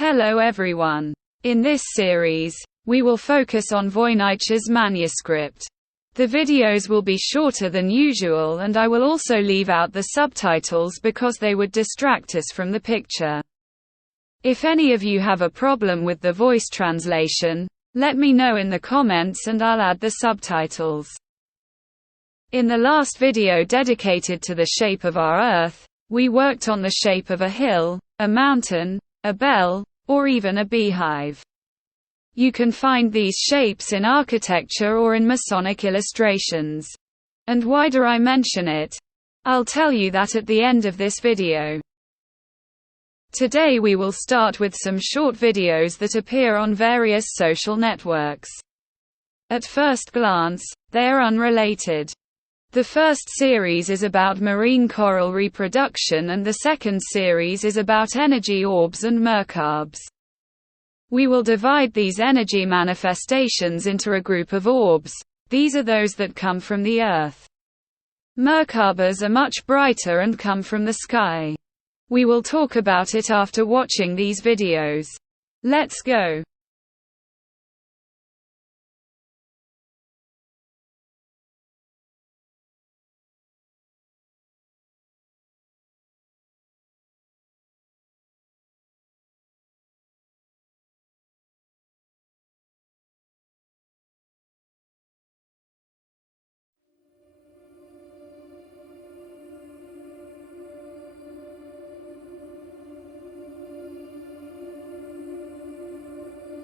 Hello everyone. In this series, we will focus on Vojnich's manuscript. The videos will be shorter than usual, and I will also leave out the subtitles because they would distract us from the picture. If any of you have a problem with the voice translation, let me know in the comments and I'll add the subtitles. In the last video dedicated to the shape of our Earth, we worked on the shape of a hill, a mountain, a bell, or even a beehive. You can find these shapes in architecture or in Masonic illustrations. And why do I mention it? I'll tell you that at the end of this video. Today we will start with some short videos that appear on various social networks. At first glance, they are unrelated. The first series is about marine coral reproduction and the second series is about energy orbs and merkabs. We will divide these energy manifestations into a group of orbs. These are those that come from the Earth. Merkabas are much brighter and come from the sky. We will talk about it after watching these videos. Let's go.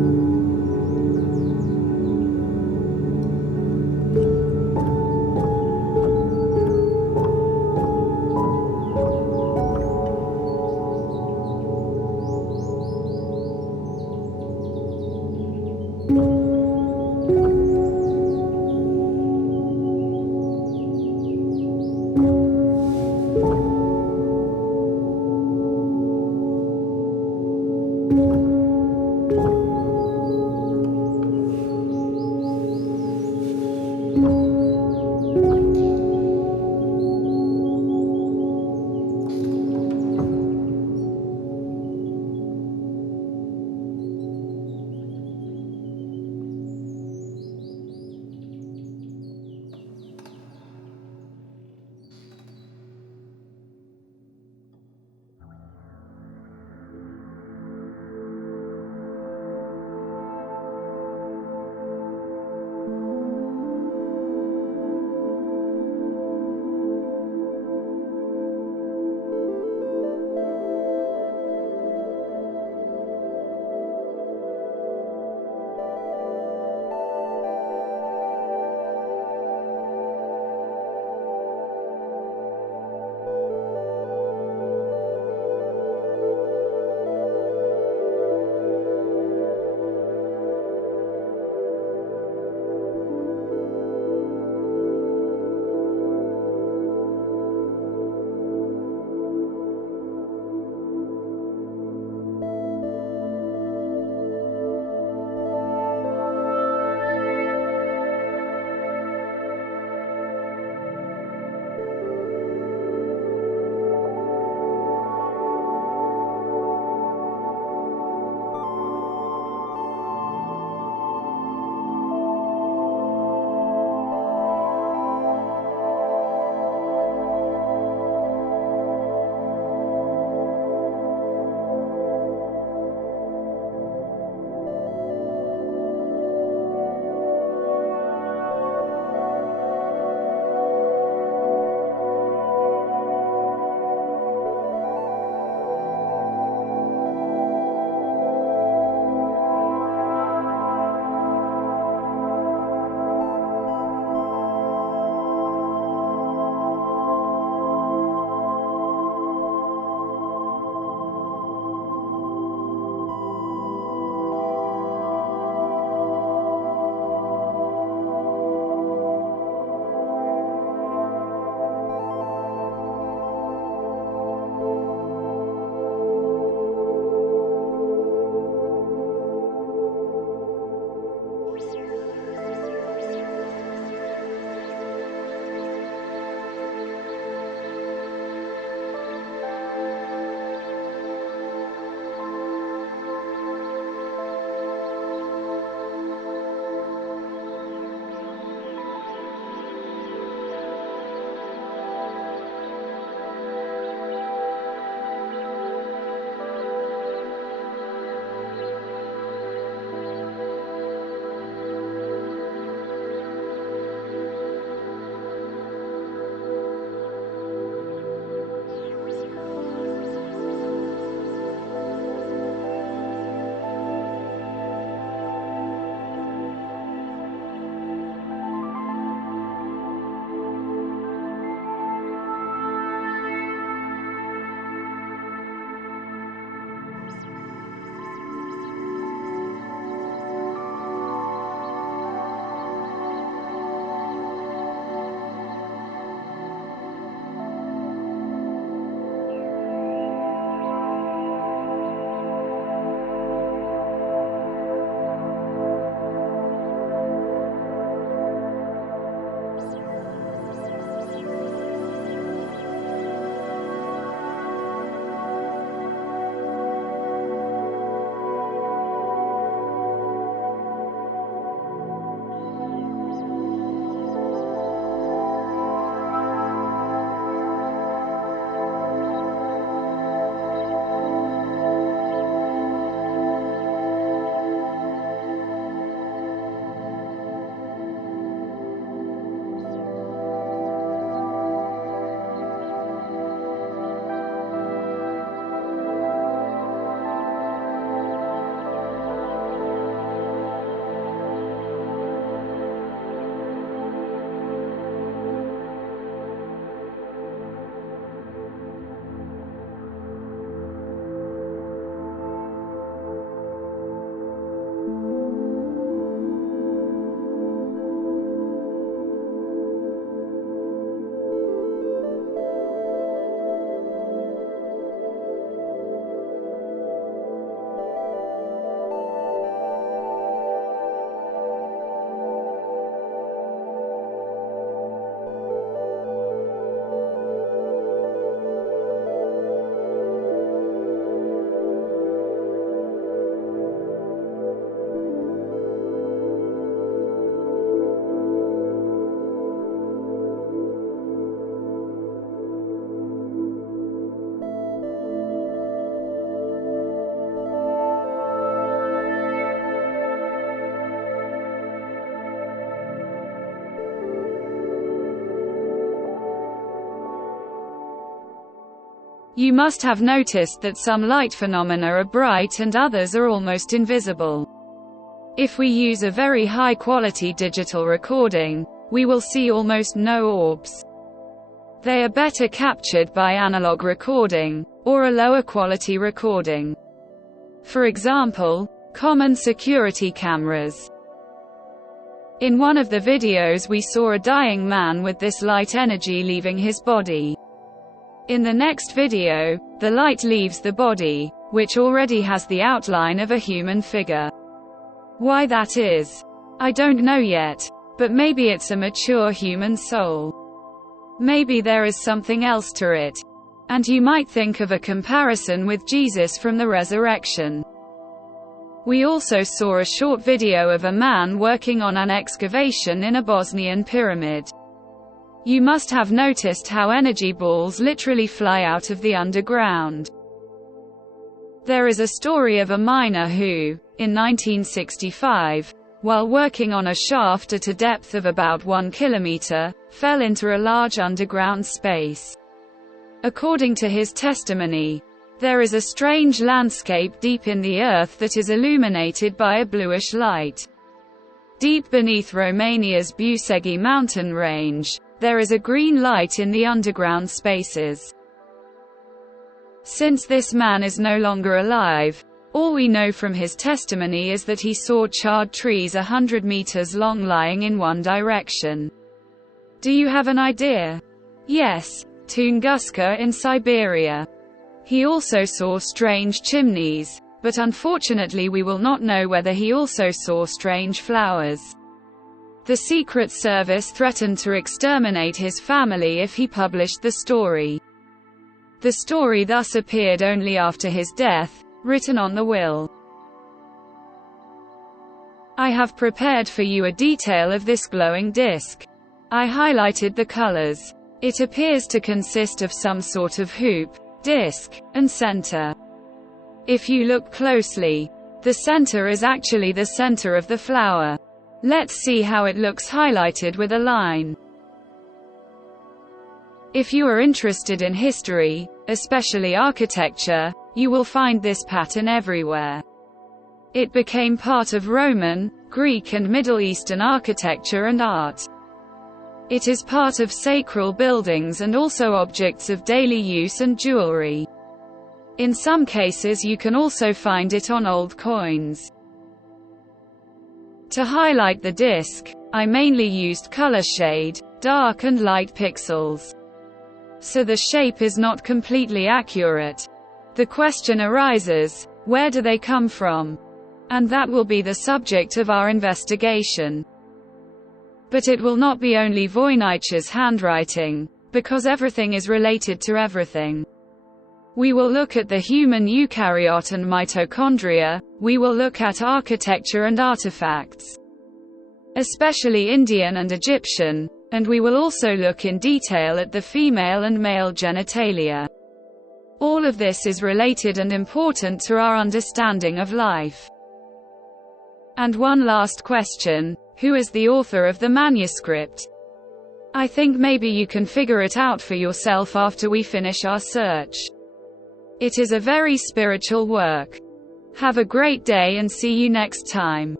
You must have noticed that some light phenomena are bright and others are almost invisible. If we use a very high-quality digital recording, we will see almost no orbs. They are better captured by analog recording, or a lower-quality recording. For example, common security cameras. In one of the videos we saw a dying man with this light energy leaving his body. In the next video, the light leaves the body, which already has the outline of a human figure. Why that is, I don't know yet, but maybe it's a mature human soul. Maybe there is something else to it. And you might think of a comparison with Jesus from the resurrection. We also saw a short video of a man working on an excavation in a Bosnian pyramid. You must have noticed how energy balls literally fly out of the underground. There is a story of a miner who, in 1965, while working on a shaft at a depth of about 1 kilometer, fell into a large underground space. According to his testimony, there is a strange landscape deep in the earth that is illuminated by a bluish light. Deep beneath Romania's Busegi mountain range, there is a green light in the underground spaces. Since this man is no longer alive, all we know from his testimony is that he saw charred trees 100 meters long lying in one direction. Do you have an idea? Yes, Tunguska in Siberia. He also saw strange chimneys, but unfortunately we will not know whether he also saw strange flowers. The Secret Service threatened to exterminate his family if he published the story. The story thus appeared only after his death, written on the will. I have prepared for you a detail of this glowing disk. I highlighted the colors. It appears to consist of some sort of hoop, disk, and center. If you look closely, the center is actually the center of the flower. Let's see how it looks highlighted with a line. If you are interested in history, especially architecture, you will find this pattern everywhere. It became part of Roman, Greek and Middle Eastern architecture and art. It is part of sacral buildings and also objects of daily use and jewelry. In some cases you can also find it on old coins. To highlight the disk, I mainly used color shade, dark and light pixels. So the shape is not completely accurate. The question arises, where do they come from? And that will be the subject of our investigation. But it will not be only Vojnich's handwriting, because everything is related to everything. We will look at the human eukaryote and mitochondria, we will look at architecture and artifacts, especially Indian and Egyptian, and we will also look in detail at the female and male genitalia. All of this is related and important to our understanding of life. And one last question, who is the author of the manuscript? I think maybe you can figure it out for yourself after we finish our search. It is a very spiritual work. Have a great day and see you next time.